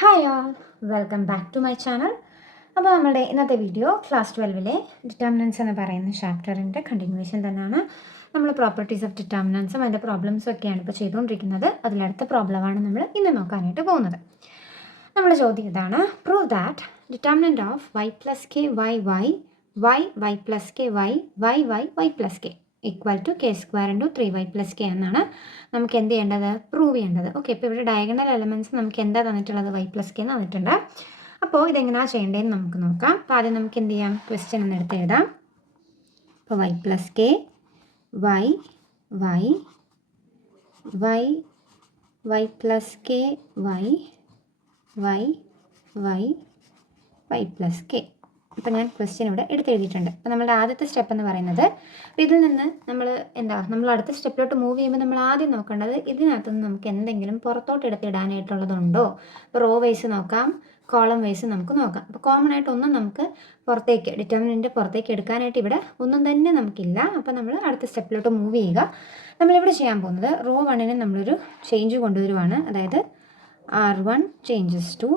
Hi all, welcome back to my channel. അപ്പോൾ നമ്മുടെ ഇന്നത്തെ വീഡിയോ ക്ലാസ് 12-ലെ ഡിറ്റർമിനൻസ് എന്ന് പറയുന്ന ചാപ്റ്ററിൻ്റെ കണ്ടിന്യൂവേഷൻ തന്നെയാണ്. നമ്മൾ പ്രോപ്പർട്ടീസ് ഓഫ് ഡിറ്റർമിനൻസും അതിൻ്റെ പ്രോബ്ലംസും ഒക്കെയാണ് ഇപ്പോൾ ചെയ്തുകൊണ്ടിരിക്കുന്നത്. അതിലടുത്ത പ്രോബ്ലമാണ് നമ്മൾ ഇന്ന് നോക്കാനായിട്ട് പോകുന്നത്. നമ്മുടെ ചോദ്യം ഇതാണ്: prove that determinant of y plus K Y Y Y Y plus K Y Y Y Y plus K equal to K square into 3y plus K എന്നാണ് നമുക്ക് എന്ത് ചെയ്യേണ്ടത്? പ്രൂവ് ചെയ്യേണ്ടത്. ഓക്കെ, ഇപ്പോൾ ഇവിടെ ഡയഗണൽ എലമെൻറ്റ്സ് നമുക്ക് എന്താ തന്നിട്ടുള്ളത്? y പ്ലസ് കെ എന്ന് തന്നിട്ടുണ്ട്. അപ്പോൾ ഇതെങ്ങനെയാണ് ചെയ്യേണ്ടതെന്ന് നമുക്ക് നോക്കാം. അപ്പോൾ ആദ്യം നമുക്ക് എന്ത് ചെയ്യാം? ക്വസ്റ്റ്യൻ എന്ന് എടുത്ത് എഴുതാം. അപ്പോൾ y plus K Y Y Y Y plus K Y Y Y Y plus K. അപ്പോൾ ഞാൻ ക്വസ്റ്റ്യൻ ഇവിടെ എടുത്തെഴുതിയിട്ടുണ്ട്. അപ്പോൾ നമ്മളുടെ ആദ്യത്തെ സ്റ്റെപ്പ് എന്ന് പറയുന്നത്, അപ്പോൾ ഇതിൽ നിന്ന് നമ്മൾ അടുത്ത സ്റ്റെപ്പിലോട്ട് മൂവ് ചെയ്യുമ്പോൾ നമ്മൾ ആദ്യം നോക്കേണ്ടത് ഇതിനകത്ത് നിന്ന് നമുക്ക് എന്തെങ്കിലും പുറത്തോട്ട് എടുത്തിടാനായിട്ടുള്ളതുണ്ടോ. അപ്പോൾ റോ വൈസ് നോക്കാം, കോളം വൈസ് നമുക്ക് നോക്കാം. അപ്പോൾ കോമൺ ആയിട്ട് ഒന്നും നമുക്ക് പുറത്തേക്ക് ഡിറ്റർമിനൻ്റ് പുറത്തേക്ക് എടുക്കാനായിട്ട് ഇവിടെ ഒന്നും തന്നെ നമുക്കില്ല. അപ്പോൾ നമ്മൾ അടുത്ത സ്റ്റെപ്പിലോട്ട് മൂവ് ചെയ്യുക. നമ്മളിവിടെ ചെയ്യാൻ പോകുന്നത് റോ 1-ന് നമ്മളൊരു ചേഞ്ച് കൊണ്ടുവരുവാണ്. അതായത് R1 changes to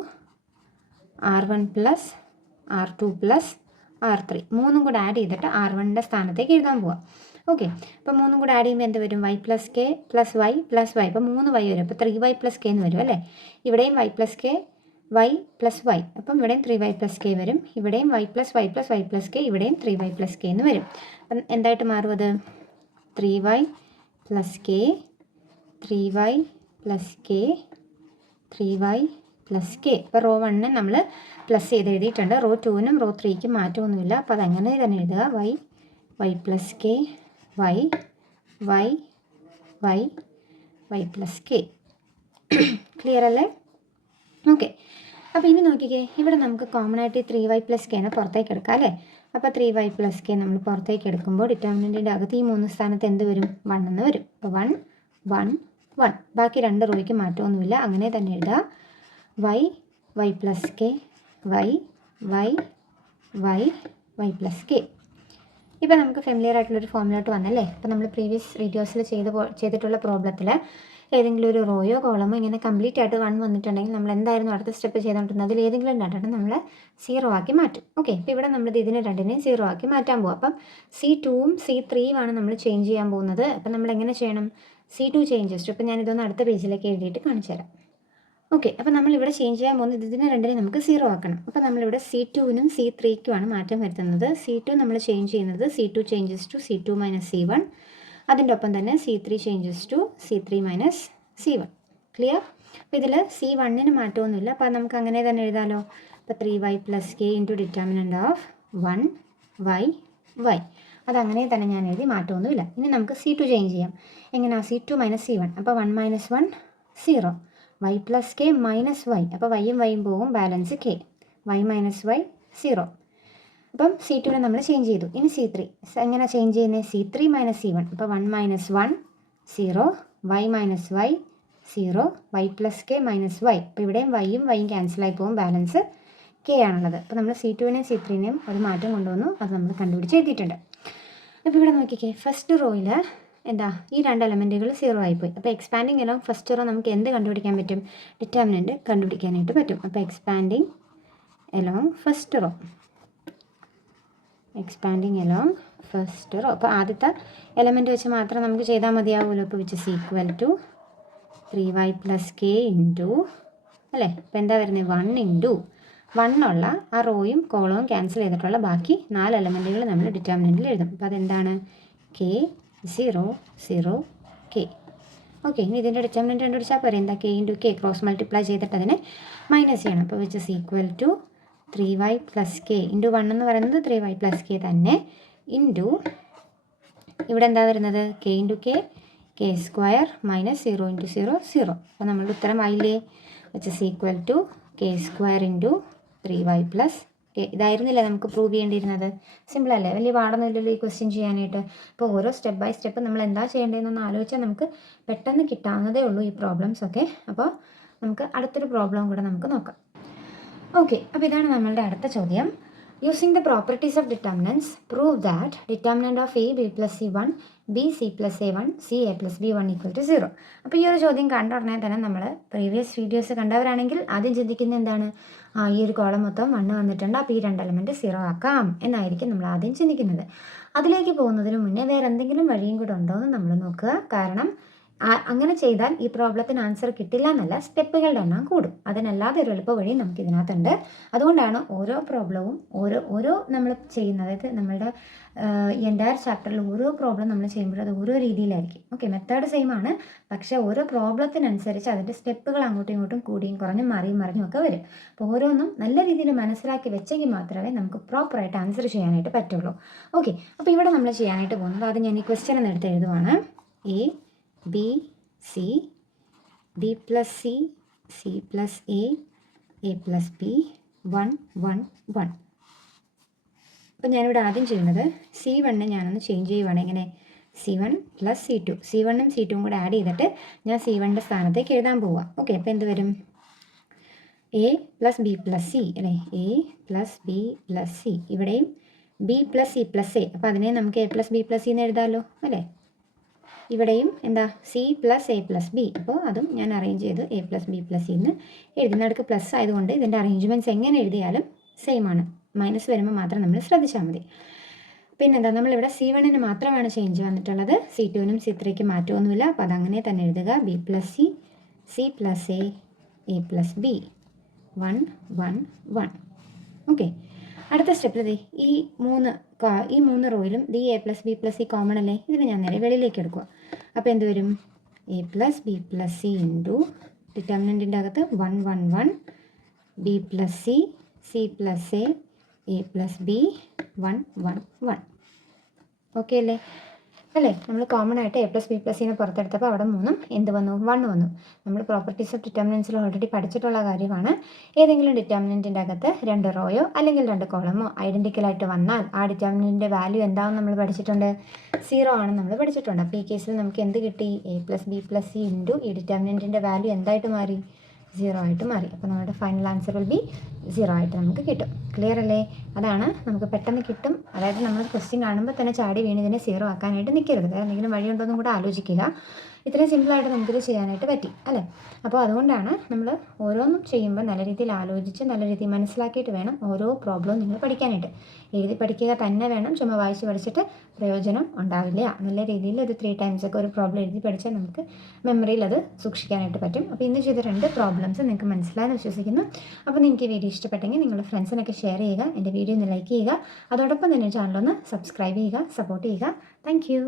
R1 plus R2 plus R3 മൂന്നും കൂടെ ആഡ് ചെയ്തിട്ട് R1ൻ്റെ സ്ഥാനത്തേക്ക് എഴുതാൻ പോവാം. ഓക്കെ, അപ്പോൾ മൂന്നും കൂടെ ആഡ് ചെയ്യുമ്പോൾ എന്ത് വരും? y plus K plus Y plus Y. അപ്പോൾ 3y വരും. അപ്പോൾ 3y പ്ലസ് കെ എന്ന് വരും അല്ലേ. ഇവിടെയും y plus K Y plus Y, അപ്പം ഇവിടെയും 3y പ്ലസ് കെ വരും. ഇവിടെയും y plus Y plus Y plus K, ഇവിടെയും 3y പ്ലസ് കെ എന്ന് വരും. അപ്പം എന്തായിട്ട് മാറും അത്? 3y plus K 3y plus K 3y plus K. ഇപ്പോൾ റോ 1 നമ്മൾ പ്ലസ് ചെയ്ത് എഴുതിയിട്ടുണ്ട്. റോ 2-നും റോ 3-ക്കും മാറ്റമൊന്നുമില്ല. അപ്പോൾ അതങ്ങനെ തന്നെ എഴുതുക. Y plus K Y Y Y Y plus K. Clear അല്ലേ? ഓക്കെ, അപ്പോൾ ഇനി നോക്കിക്കേ, ഇവിടെ നമുക്ക് കോമൺ ആയിട്ട് 3y പ്ലസ് കെനെ പുറത്തേക്ക് എടുക്കാം അല്ലേ. അപ്പോൾ 3y പ്ലസ് കെ നമ്മൾ പുറത്തേക്ക് എടുക്കുമ്പോൾ ഡിറ്റർമിനൻറ്റിൻ്റെ അകത്ത് ഈ 3 സ്ഥാനത്ത് എന്ത് വരും? 1 എന്ന് വരും. അപ്പോൾ 1 1 1. ബാക്കി 2 റോയ്ക്ക് മാറ്റമൊന്നുമില്ല, അങ്ങനെ തന്നെ എഴുതുക. Y plus K Y Y Y Y plus K. ഇപ്പോൾ നമുക്ക് ഫെമിലിയർ ആയിട്ടുള്ളൊരു ഫോമിലോട്ട് വന്നല്ലേ. അപ്പോൾ നമ്മൾ പ്രീവിയസ് വീഡിയോസിൽ ചെയ്തിട്ടുള്ള പ്രോബ്ലത്തിൽ ഏതെങ്കിലും ഒരു റോയോ കോളമോ ഇങ്ങനെ കംപ്ലീറ്റ് ആയിട്ട് 1 വന്നിട്ടുണ്ടെങ്കിൽ നമ്മൾ എന്തായിരുന്നു അടുത്ത സ്റ്റെപ്പ് ചെയ്തുകൊണ്ടിരുന്നത്? അതിൽ ഏതെങ്കിലും രണ്ടെണ്ണം നമ്മൾ 0 ആക്കി മാറ്റും. ഓക്കെ, ഇപ്പോൾ ഇവിടെ നമ്മൾ ഇതിനെ രണ്ടിനെയും 0 ആക്കി മാറ്റാൻ പോകും. അപ്പം C2-ഉം C3-യും ആണ് നമ്മൾ ചേഞ്ച് ചെയ്യാൻ പോകുന്നത്. അപ്പം നമ്മൾ എങ്ങനെ ചെയ്യണം? C2 changes to. അപ്പോൾ ഞാനിതൊന്ന് അടുത്ത പേജിലേക്ക് എഴുതിയിട്ട് കാണിച്ചു തരാം. ഓക്കെ, അപ്പോൾ നമ്മളിവിടെ ചേഞ്ച് ചെയ്യാൻ പോകുന്നത് ഇതിനെ രണ്ടിനെ നമുക്ക് 0 ആക്കണം. അപ്പോൾ നമ്മളിവിടെ C2-നും C3-ക്കുമാണ് മാറ്റം വരുത്തുന്നത്. C2 നമ്മൾ ചേഞ്ച് ചെയ്യുന്നത് C2 changes to C2 minus C1. അതിൻ്റെ ഒപ്പം തന്നെ C3 changes to C3 minus C1. Clear? അപ്പോൾ ഇതിൽ C1-ന് മാറ്റമൊന്നുമില്ല. അപ്പോൾ നമുക്ക് അങ്ങനെ തന്നെ എഴുതാമല്ലോ. അപ്പോൾ 3y plus K into determinant of 1y. അതങ്ങനെ തന്നെ ഞാൻ എഴുതി, മാറ്റമൊന്നുമില്ല. ഇനി നമുക്ക് C2 ചേഞ്ച് ചെയ്യാം. എങ്ങനെയാണ്? C2 minus C1. അപ്പോൾ 1 minus 1 0. y plus K minus Y. അപ്പോൾ വൈയും വൈയും പോകും, balance K. y minus Y 0. അപ്പം C2-നെ നമ്മൾ ചേഞ്ച് ചെയ്തു. ഇനി C3 എങ്ങനെ ചേഞ്ച് ചെയ്യുന്നത്? C3 minus C1. അപ്പോൾ 1 minus 1 0. y minus Y 0. y plus K minus Y. അപ്പോൾ ഇവിടെയും വൈയും വൈയും ക്യാൻസലായി പോകും, ബാലൻസ് കെ ആണുള്ളത്. അപ്പോൾ നമ്മൾ C2-നെയും C3-നെയും ഒരു മാറ്റം കൊണ്ടുവന്നു, അത് നമ്മൾ കണ്ടുപിടിച്ച് എഴുതിയിട്ടുണ്ട്. അപ്പോൾ ഇവിടെ നോക്കിക്കേ, ഫസ്റ്റ് റോയിൽ എന്താ ഈ 2 എലമെൻറ്റുകൾ 0 ആയിപ്പോയി. അപ്പോൾ എക്സ്പാൻഡിങ് എലോങ് ഫസ്റ്റ് റോ നമുക്ക് എന്ത് കണ്ടുപിടിക്കാൻ പറ്റും? ഡിറ്റർമിനൻറ്റ് കണ്ടുപിടിക്കാനായിട്ട് പറ്റും. അപ്പോൾ എക്സ്പാൻഡിങ് എലോങ് ഫസ്റ്റ് റോ അപ്പോൾ ആദ്യത്തെ എലമെൻറ്റ് വെച്ച് മാത്രം നമുക്ക് ചെയ്താൽ മതിയാവുമല്ലോ. അപ്പോൾ which is equal to 3y plus K into അല്ലേ. അപ്പോൾ എന്താ വരുന്നത്? 1 ഇൻറ്റു 1 ഉള്ള ആ റോയും കോളവും ക്യാൻസൽ ചെയ്തിട്ടുള്ള ബാക്കി 4 എലമെൻറ്റുകൾ നമ്മൾ ഡിറ്റർമിനൻറ്റിൽ എഴുതും. അപ്പോൾ അതെന്താണ്? K 0 0 K. ഓക്കെ, ഇനി ഇതിൻ്റെ ഡിറ്റർമിനൻറ്റ് കണ്ടുപിടിച്ചാൽ പോരെ. എന്താ? K into K cross multiply ചെയ്തിട്ട് അതിനെ മൈനസ് ചെയ്യണം. അപ്പോൾ which is equal to 3y plus K into 1 എന്ന് പറയുന്നത് 3y പ്ലസ് കെ തന്നെ ഇൻറ്റു ഇവിടെ എന്താ വരുന്നത്? K into K square minus 0 into 0 0. അപ്പോൾ നമ്മളുടെ ഉത്തരം ആയില്ലേ? Which is equal to K square into 3y plus K. ഇതായിരുന്നില്ലേ നമുക്ക് പ്രൂവ് ചെയ്യേണ്ടിയിരുന്നത്? സിമ്പിൾ അല്ലേ? വലിയ പാടൊന്നുമില്ലല്ലോ ഈ ക്വസ്റ്റ്യൻ ചെയ്യാനായിട്ട്. അപ്പോൾ ഓരോ സ്റ്റെപ്പ് ബൈ സ്റ്റെപ്പ് നമ്മൾ എന്താ ചെയ്യേണ്ടതെന്നൊന്ന് ആലോചിച്ചാൽ നമുക്ക് പെട്ടെന്ന് കിട്ടാവുന്നതേ ഉള്ളൂ ഈ പ്രോബ്ലംസ് ഒക്കെ. അപ്പോൾ നമുക്ക് അടുത്തൊരു പ്രോബ്ലം കൂടെ നമുക്ക് നോക്കാം. ഓക്കെ, അപ്പോൾ ഇതാണ് നമ്മളുടെ അടുത്ത ചോദ്യം. Using the properties of determinants, prove that determinant of a b plus c1, b c plus a1, c a plus b1 equal to 0. അപ്പോൾ ഈ ഒരു ചോദ്യം കണ്ട ഉടനെ തന്നെ നമ്മൾ പ്രീവിയസ് വീഡിയോസ് കണ്ടവരാണെങ്കിൽ ആദ്യം ചിന്തിക്കുന്നത് എന്താണ്, ഈ ഒരു കോളം മൊത്തം 1 വന്നിട്ടുണ്ട്, അപ്പോൾ ഈ 2 എലമെൻറ്റ് 0 ആക്കാം എന്നായിരിക്കും നമ്മൾ ആദ്യം ചിന്തിക്കുന്നത്. അതിലേക്ക് പോകുന്നതിന് മുന്നേ വേറെ എന്തെങ്കിലും വഴിയും കൂടെ ഉണ്ടോ എന്ന് നമ്മൾ നോക്കുക. കാരണം അങ്ങനെ ചെയ്താൽ ഈ പ്രോബ്ലത്തിന് ആൻസർ കിട്ടില്ല എന്നല്ല, സ്റ്റെപ്പുകളുടെ എണ്ണം കൂടും. അതിനല്ലാതെ ഒരു എളുപ്പ വഴി നമുക്ക് ഇതിനകത്തുണ്ട്. അതുകൊണ്ടാണ് ഓരോ പ്രോബ്ലവും ഓരോ നമ്മൾ ചെയ്യുന്നത്, അതായത് നമ്മളുടെ എൻ്റയർ ചാപ്റ്ററിൽ ഓരോ പ്രോബ്ലം നമ്മൾ ചെയ്യുമ്പോൾ അത് ഓരോ രീതിയിലായിരിക്കും. ഓക്കെ, മെത്തേഡ് സെയിം ആണ്, പക്ഷേ ഓരോ പ്രോബ്ലത്തിനനുസരിച്ച് അതിൻ്റെ സ്റ്റെപ്പുകൾ അങ്ങോട്ടും ഇങ്ങോട്ടും കൂടിയും കുറഞ്ഞും മറിയും മറിഞ്ഞും ഒക്കെ വരും. അപ്പോൾ ഓരോന്നും നല്ല രീതിയിൽ മനസ്സിലാക്കി വെച്ചെങ്കിൽ മാത്രമേ നമുക്ക് പ്രോപ്പറായിട്ട് ആൻസർ ചെയ്യാനായിട്ട് പറ്റുള്ളൂ. ഓക്കെ, അപ്പോൾ ഇവിടെ നമ്മൾ ചെയ്യാനായിട്ട് പോകുന്നത്, അത് ഞാൻ ഈ ക്വസ്റ്റ്യൻ എന്ന് എടുത്ത് എഴുതുവാണ്. A b c b plus c c plus a plus b 1 1 1. അപ്പോൾ ഞാനിവിടെ ആദ്യം ചെയ്യുന്നത് c1 ഞാനൊന്ന് ചേഞ്ച് ചെയ്യുവാണ്. എങ്ങനെ, c1 പ്ലസ് c2, c1ഉം c2ഉം കൂടെ ആഡ് ചെയ്തിട്ട് ഞാൻ c1ൻ്റെ സ്ഥാനത്തേക്ക് എഴുതാൻ പോവാം. ഓക്കെ, അപ്പോൾ എന്ത് വരും, a plus b plus c അല്ലേ, a plus b plus c, ഇവിടെയും b plus c plus a, അപ്പോൾ അതിനെ നമുക്ക് a plus b plus c എന്ന് എഴുതാമല്ലോ അല്ലേ. ഇവിടെയും എന്താ, C plus A plus B, അപ്പോൾ അതും ഞാൻ അറേഞ്ച് ചെയ്ത് A plus B plus C എന്ന് എഴുതുന്നിടക്ക് പ്ലസ് ആയതുകൊണ്ട് ഇതിൻ്റെ അറേഞ്ച്മെൻറ്റ്സ് എങ്ങനെ എഴുതിയാലും സെയിം ആണ്. മൈനസ് വരുമ്പോൾ മാത്രം നമ്മൾ ശ്രദ്ധിച്ചാൽ മതി. പിന്നെന്താ, നമ്മളിവിടെ c1 മാത്രമാണ് ചേഞ്ച് വന്നിട്ടുള്ളത്, c2നും c3ക്കും മാറ്റമൊന്നുമില്ല. അപ്പോൾ അതങ്ങനെ തന്നെ എഴുതുക, B plus C, C plus A plus B 1 1 1. Okay, അടുത്ത സ്റ്റെപ്പിൽ ഈ മൂന്ന് റോയിലും the A plus B plus C common അല്ലേ, ഇതിന് ഞാൻ നേരെ വെളിയിലേക്ക് എടുക്കുക. അപ്പോൾ എന്ത് വരും, A plus B plus C into ഡിറ്റർമിനൻറ്റിൻ്റെ അകത്ത് 1 1 1, B plus C, C plus A plus B 1 1 1. Okay അല്ലേ, നമ്മൾ കോമൺ ആയിട്ട് എ പ്ലസ് ബി പ്ലസ് സിനെ പുറത്തെടുത്തപ്പോൾ അവിടെ 3 എന്ത് വന്നു, 1 വന്നു. നമ്മൾ പ്രോപ്പർട്ടീസ് ഓഫ് ഡിറ്റർമിനൻസിൽ ഓൾറെഡി പഠിച്ചിട്ടുള്ള കാര്യമാണ്. ഏതെങ്കിലും ഡിറ്റർമിനൻറ്റിൻ്റെ അകത്ത് 2 റോയോ അല്ലെങ്കിൽ 2 കോളമോ ഐഡൻറ്റിക്കലായിട്ട് വന്നാൽ ആ ഡിറ്റർമിനൻറ്റിൻ്റെ വാല്യൂ എന്താണെന്ന് നമ്മൾ പഠിച്ചിട്ടുണ്ട്, 0 ആണെന്ന് നമ്മൾ പഠിച്ചിട്ടുണ്ട്. അപ്പോൾ ഈ കേസിൽ നമുക്ക് എന്ത് കിട്ടി, A plus B plus C into ഈ ഡിറ്റർമിനൻറ്റിൻ്റെ വാല്യൂ എന്തായിട്ട് മാറി, 0 ആയിട്ട് മാറി. അപ്പോൾ നമ്മുടെ ഫൈനൽ ആൻസർ വിൽ ബി 0 ആയിട്ട് നമുക്ക് കിട്ടും. ക്ലിയർ അല്ലേ, അതാണ് നമുക്ക് പെട്ടെന്ന് കിട്ടും. അതായത് നമ്മൾ ക്വസ്റ്റ്യൻ കാണുമ്പോൾ തന്നെ ചാടി വീണ് ഇതിനെ 0 ആക്കാനായിട്ട് നിൽക്കരുത്, വേറെ എന്തെങ്കിലും വഴിയുണ്ടോ എന്നും കൂടെ ആലോചിക്കുക. ഇത്രയും സിമ്പിളായിട്ട് നമുക്കിത് ചെയ്യാനായിട്ട് പറ്റി അല്ലേ. അപ്പോൾ അതുകൊണ്ടാണ് നമ്മൾ ഓരോന്നും ചെയ്യുമ്പോൾ നല്ല രീതിയിൽ ആലോചിച്ച് നല്ല രീതിയിൽ മനസ്സിലാക്കിയിട്ട് വേണം ഓരോ പ്രോബ്ലവും നിങ്ങൾ പഠിക്കാനായിട്ട്. എഴുതി പഠിക്കുക തന്നെ വേണം, ചുമ്മാ വായിച്ച് പഠിച്ചിട്ട് പ്രയോജനം ഉണ്ടാവില്ല. നല്ല രീതിയിൽ ഒരു 3 times ഒക്കെ ഒരു പ്രോബ്ലം എഴുതി പഠിച്ചാൽ നമുക്ക് മെമ്മറിയിൽ അത് സൂക്ഷിക്കാനായിട്ട് പറ്റും. അപ്പോൾ ഇന്ന് ചെയ്ത 2 പ്രോബ്ലംസ് നിങ്ങൾക്ക് മനസ്സിലായെന്ന് വിശ്വസിക്കുന്നു. അപ്പോൾ നിങ്ങൾക്ക് ഈ വീഡിയോ ഇഷ്ടപ്പെട്ടെങ്കിൽ നിങ്ങളുടെ ഫ്രണ്ട്സിനൊക്കെ ഷെയർ ചെയ്യുക, എൻ്റെ വീഡിയോ ഒന്ന് ലൈക്ക് ചെയ്യുക, അതോടൊപ്പം തന്നെ ചാനലൊന്ന് സബ്സ്ക്രൈബ് ചെയ്യുക, സപ്പോർട്ട് ചെയ്യുക. Thank you.